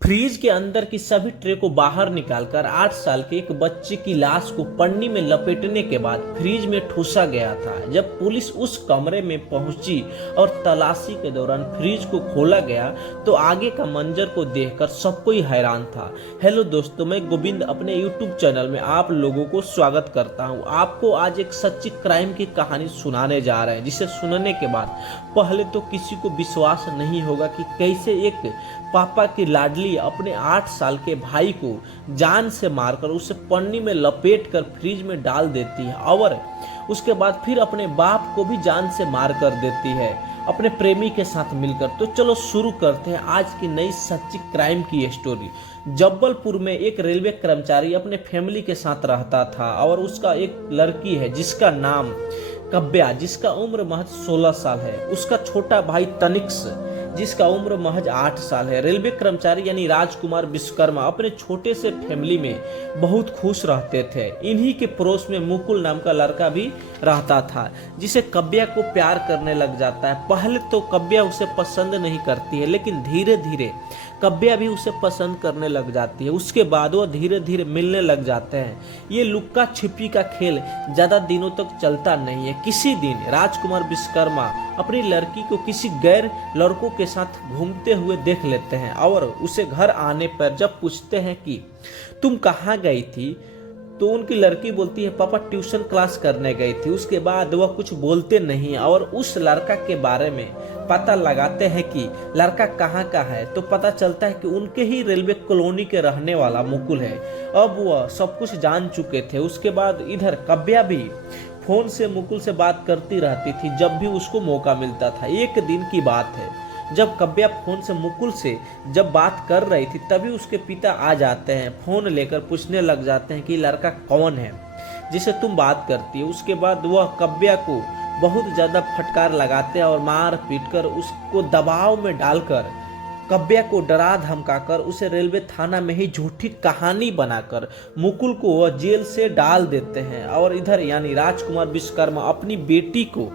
Freeze के अंदर की सभी ट्रे को बाहर निकालकर 8 साल के एक बच्चे की लाश को पन्नी में लपेटने के बाद फ्रीज में ठूसा गया था। जब पुलिस उस कमरे में पहुंची और तलाशी के दौरान फ्रीज को खोला गया तो आगे का मंजर को देखकर सब कोई हैरान था। हेलो दोस्तों, मैं गोविंद अपने यूट्यूब चैनल में आप लोगों को स्वागत करता हूं। आपको आज एक सच्ची क्राइम की कहानी सुनाने जा रहे हैं, जिसे सुनने के बाद पहले तो किसी को विश्वास नहीं होगा कि कैसे एक पापा की लाडली अपने 8 साल के भाई को जान से मारकर उसे पन्नी में लपेटकर फ्रिज में डाल देती है और उसके बाद फिर अपने बाप को भी जान से मार कर देती है अपने प्रेमी के साथ मिलकर। तो चलो शुरू करते हैं आज की नई सच्ची क्राइम की स्टोरी। जबलपुर में एक रेलवे कर्मचारी अपने फैमिली के साथ रहता था और उसका एक लड़की है जिसका नाम कव्या, जिसका उम्र महज 16 साल है। उसका छोटा भाई तनिक्स, जिसका उम्र महज 8 साल है। रेलवे कर्मचारी यानी राजकुमार विश्वकर्मा अपने छोटे से फैमिली में बहुत खुश रहते थे। इन्हीं के पड़ोस में मुकुल नाम का लड़का भी रहता था, जिसे कव्या को प्यार करने लग जाता है। पहले तो कव्या उसे पसंद नहीं करती है, लेकिन धीरे धीरे कव्या भी उसे पसंद करने लग जाती है। उसके बाद वो धीरे धीरे मिलने लग जाते हैं। ये लुक्का छिपी का खेल ज्यादा दिनों तक चलता नहीं है। किसी दिन राजकुमार विश्वकर्मा अपनी लड़की को किसी गैर लड़कों के साथ घूमते हुए देख लेते हैं और उसे घर आने पर जब पूछते हैं कि तुम कहाँ गई थी, तो उनकी लड़की बोलती है पापा ट्यूशन क्लास करने गई थी। उसके बाद वह कुछ बोलते नहीं और उस लड़का के बारे में पता लगाते हैं कि लड़का कहाँ का है। तो पता चलता है कि उनके ही रेलवे कॉलोनी के रहने वाला मुकुल है। अब वह सब कुछ जान चुके थे। उसके बाद इधर कव्या भी फोन से मुकुल से बात करती रहती थी जब भी उसको मौका मिलता था। एक दिन की बात है, जब कव्या फोन से मुकुल से जब बात कर रही थी तभी उसके पिता आ जाते हैं। फोन लेकर पूछने लग जाते हैं कि लड़का कौन है जिसे तुम बात करती है। उसके बाद वह कव्या को बहुत ज्यादा फटकार लगाते हैं और मार पीट कर उसको दबाव में डालकर कव्या को डरा धमकाकर उसे रेलवे थाना में ही झूठी कहानी बनाकर मुकुल को वह जेल से डाल देते हैं। और इधर यानी राजकुमार विश्वकर्मा अपनी बेटी को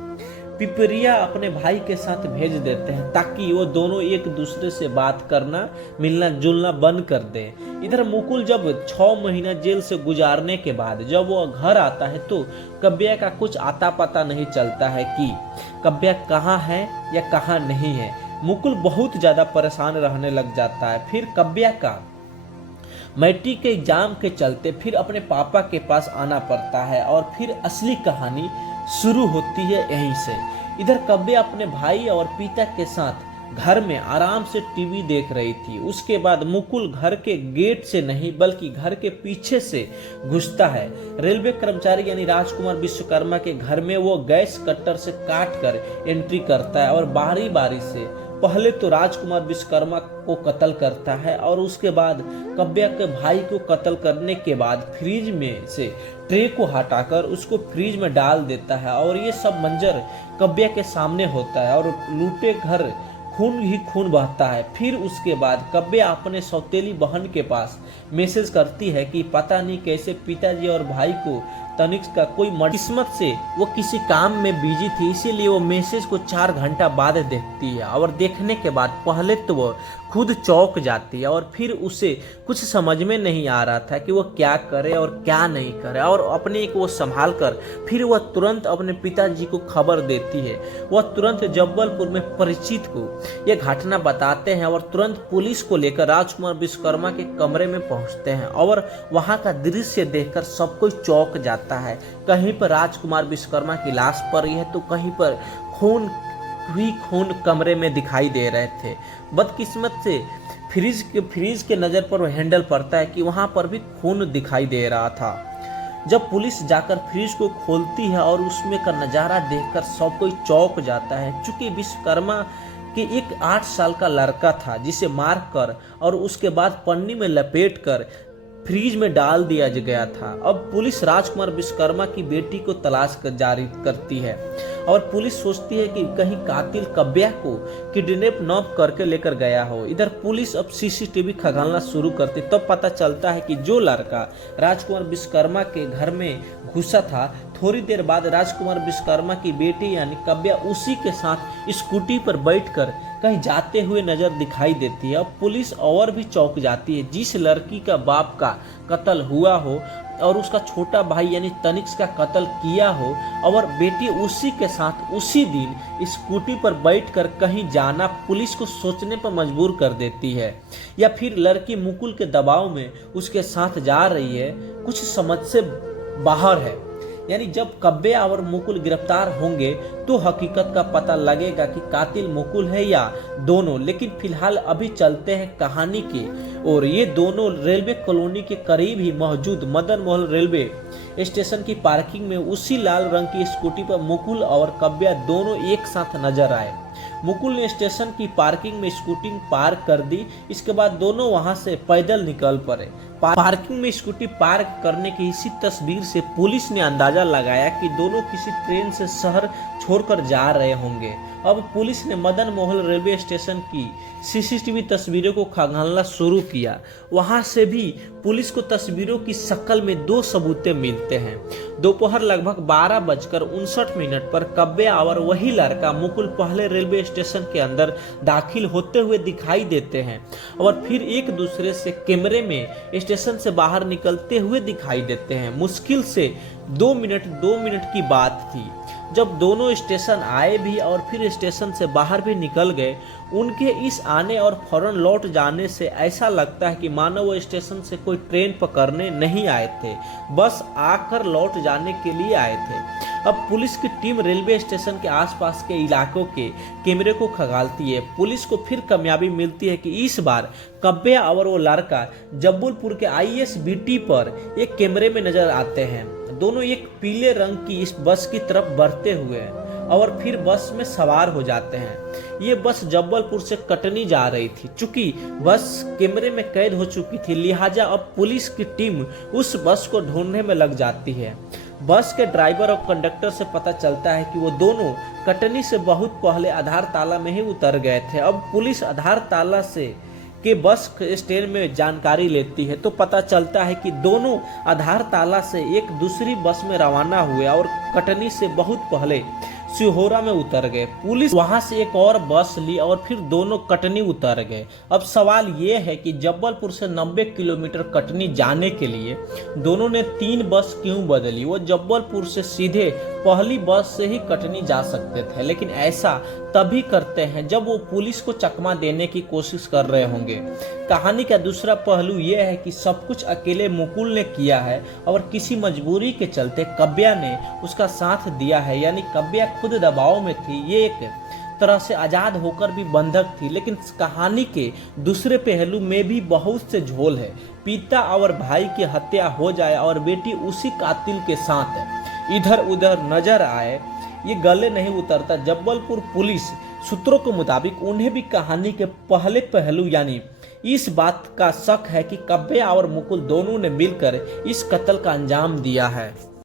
पिपरिया अपने भाई के साथ भेज देते हैं ताकि वो दोनों एक दूसरे से बात करना मिलना जुलना बंद कर दें। इधर मुकुल जब 6 महीना जेल से गुजारने के बाद जब वो घर आता है तो कव्या का कुछ आता पता नहीं चलता है कि कव्या कहाँ है या कहाँ नहीं है। मुकुल बहुत ज्यादा परेशान रहने लग जाता है। फिर कव्या का मैट्रिक के एग्जाम के चलते फिर अपने पापा के पास आना पड़ता है और फिर असली कहानी शुरू होती है यहीं से। इधर कव्या अपने भाई और पिता के साथ घर में आराम से टीवी देख रही थी। उसके बाद मुकुल घर के गेट से नहीं बल्कि घर के पीछे से घुसता है। रेलवे कर्मचारी यानी राजकुमार विश्वकर्मा के घर में वो गैस कट्टर से काट कर एंट्री करता है और बारी बारी से पहले तो राजकुमार विश्वकर्मा को कत्ल करता है और उसके बाद कव्या के भाई को कत्ल करने के बाद फ्रिज में से ट्रे को हटाकर उसको फ्रिज में डाल देता है। और ये सब मंजर कव्या के सामने होता है और लूटे घर खून ही खून बहता है। फिर उसके बाद कव्या अपने सौतेली बहन के पास मैसेज करती है कि पता नहीं कैसे पिताजी और भाई को तनिक्स का कोई किस्मत से वो किसी काम में बिजी थी, इसीलिए वो मैसेज को 4 घंटा बाद देखती है। और देखने के बाद पहले तो वो खुद चौंक जाती है और फिर उसे कुछ समझ में नहीं आ रहा था कि वो क्या करे और क्या नहीं करे। और अपने को वो संभाल कर फिर वह तुरंत अपने पिताजी को खबर देती है। वह तुरंत जबलपुर में परिचित को यह घटना बताते हैं और तुरंत पुलिस को लेकर राजकुमार विश्वकर्मा के कमरे में पहुंचते हैं। और वहां का दृश्य देखकर सब कोई चौंक जाता है। कहीं पर राजकुमार विश्वकर्मा की लाश पड़ी है तो कहीं पर खून ही खून कमरे में दिखाई दे रहे थे। बदकिस्मत से फ्रिज के नजर पर हैंडल पड़ता है कि वहां पर भी खून दिखाई दे रहा था। जब पुलिस जाकर फ्रिज को खोलती है और उसमें का नजारा देखकर सब कोई चौंक जाता है। चूंकि विश्वकर्मा कि एक 8 साल का लड़का था जिसे मार कर और उसके बाद पन्नी में लपेट कर फ्रीज में डाल दिया गया था। अब पुलिस राजकुमार विश्वकर्मा की बेटी को तलाश कर जारी करती है और पुलिस सोचती है कि कहीं कातिल कव्या को किडनैप न करके लेकर गया हो। इधर पुलिस अब सीसीटीवी खंगालना शुरू करती, तब पता चलता है कि जो लड़का राजकुमार विश्वकर्मा के घर में घुसा था थोड़ी देर बाद राजकुमार विश्वकर्मा की बेटी यानी काव्या उसी के साथ स्कूटी पर बैठकर कहीं जाते हुए नजर दिखाई देती है। अब पुलिस और भी चौंक जाती है। जिस लड़की का बाप का कत्ल हुआ हो और उसका छोटा भाई यानी तनिष्क का कत्ल किया हो और बेटी उसी के साथ उसी दिन स्कूटी पर बैठकर कहीं जाना पुलिस को सोचने पर मजबूर कर देती है। या फिर लड़की मुकुल के दबाव में उसके साथ जा रही है, कुछ समझ से बाहर है। यानी जब काव्या और मुकुल गिरफ्तार होंगे तो हकीकत का पता लगेगा कि कातिल मुकुल है या दोनों। लेकिन फिलहाल अभी चलते हैं कहानी के, और ये दोनों रेलवे कॉलोनी के करीब ही मौजूद मदन मोहन रेलवे स्टेशन की पार्किंग में उसी लाल रंग की स्कूटी पर मुकुल और काव्या दोनों एक साथ नजर आए। मुकुल ने स्टेशन की पार्किंग में स्कूटी पार्क कर दी। इसके बाद दोनों वहां से पैदल निकल पड़े। पार्किंग में स्कूटी पार्क करने की इसी तस्वीर से पुलिस ने अंदाजा लगाया कि दोनों किसी ट्रेन से शहर छोड़कर जा रहे होंगे। अब पुलिस ने मदन मोहन रेलवे स्टेशन की सीसीटीवी तस्वीरों को खंगालना शुरू किया। वहां से भी पुलिस को तस्वीरों की शक्ल में दो सबूतें मिलते हैं। दोपहर लगभग 12:59 पर काव्या और वही लड़का मुकुल पहले रेलवे स्टेशन के अंदर दाखिल होते हुए दिखाई देते हैं और फिर एक दूसरे से कैमरे में स्टेशन से बाहर निकलते हुए दिखाई देते हैं। मुश्किल से 2 मिनट की बात थी जब दोनों स्टेशन आए भी और फिर स्टेशन से बाहर भी निकल गए। उनके इस आने और फौरन लौट जाने से ऐसा लगता है कि मानो वो स्टेशन से कोई ट्रेन पकड़ने नहीं आए थे, बस आकर लौट जाने के लिए आए थे। अब पुलिस की टीम रेलवे स्टेशन के आसपास के इलाकों के कैमरे को खंगालती है। पुलिस को फिर कामयाबी मिलती है कि इस बार काव्या और वो लड़का जब्बलपुर के ISBT पर एक कैमरे में नजर आते हैं। दोनों एक पीले रंग की इस बस की तरफ बढ़ते हुए और फिर बस में सवार हो जाते हैं। ये बस जब्बलपुर से कटनी जा रही थी। चूंकि बस कैमरे में कैद हो चुकी थी, लिहाजा अब पुलिस की टीम उस बस को ढूंढने में लग जाती है। बस के ड्राइवर और कंडक्टर से पता चलता है कि वो दोनों कटनी से बहुत पहले आधार ताला में ही उतर गए थे। अब पुलिस आधार ताला से के बस स्टैंड में जानकारी लेती है तो पता चलता है कि दोनों आधार ताला से एक दूसरी बस में रवाना हुए और कटनी से बहुत पहले सिहोरा में उतर गए। पुलिस वहां से एक और बस ली और फिर दोनों कटनी उतर गए। अब सवाल ये है कि जब्बलपुर से 90 किलोमीटर कटनी जाने के लिए दोनों ने 3 बस क्यों बदली? वो जब्बलपुर से सीधे पहली बस से ही कटनी जा सकते थे, लेकिन ऐसा तभी करते हैं जब वो पुलिस को चकमा देने की कोशिश कर रहे होंगे। कहानी का दूसरा पहलू यह है कि सब कुछ अकेले मुकुल ने किया है और किसी मजबूरी के चलते काव्या ने उसका साथ दिया है। यानी काव्या खुद दबाव में थी, ये एक तरह से आजाद होकर भी बंधक थी। लेकिन कहानी के दूसरे पहलू में भी बहुत से झोल है। पिता और भाई की हत्या हो जाए और बेटी उसी कातिल के साथ इधर उधर नजर आए, ये गले नहीं उतरता। जब्बलपुर पुलिस सूत्रों के मुताबिक उन्हें भी कहानी के पहले पहलू यानी इस बात का शक है कि काव्या और मुकुल दोनों ने मिलकर इस कत्ल का अंजाम दिया है।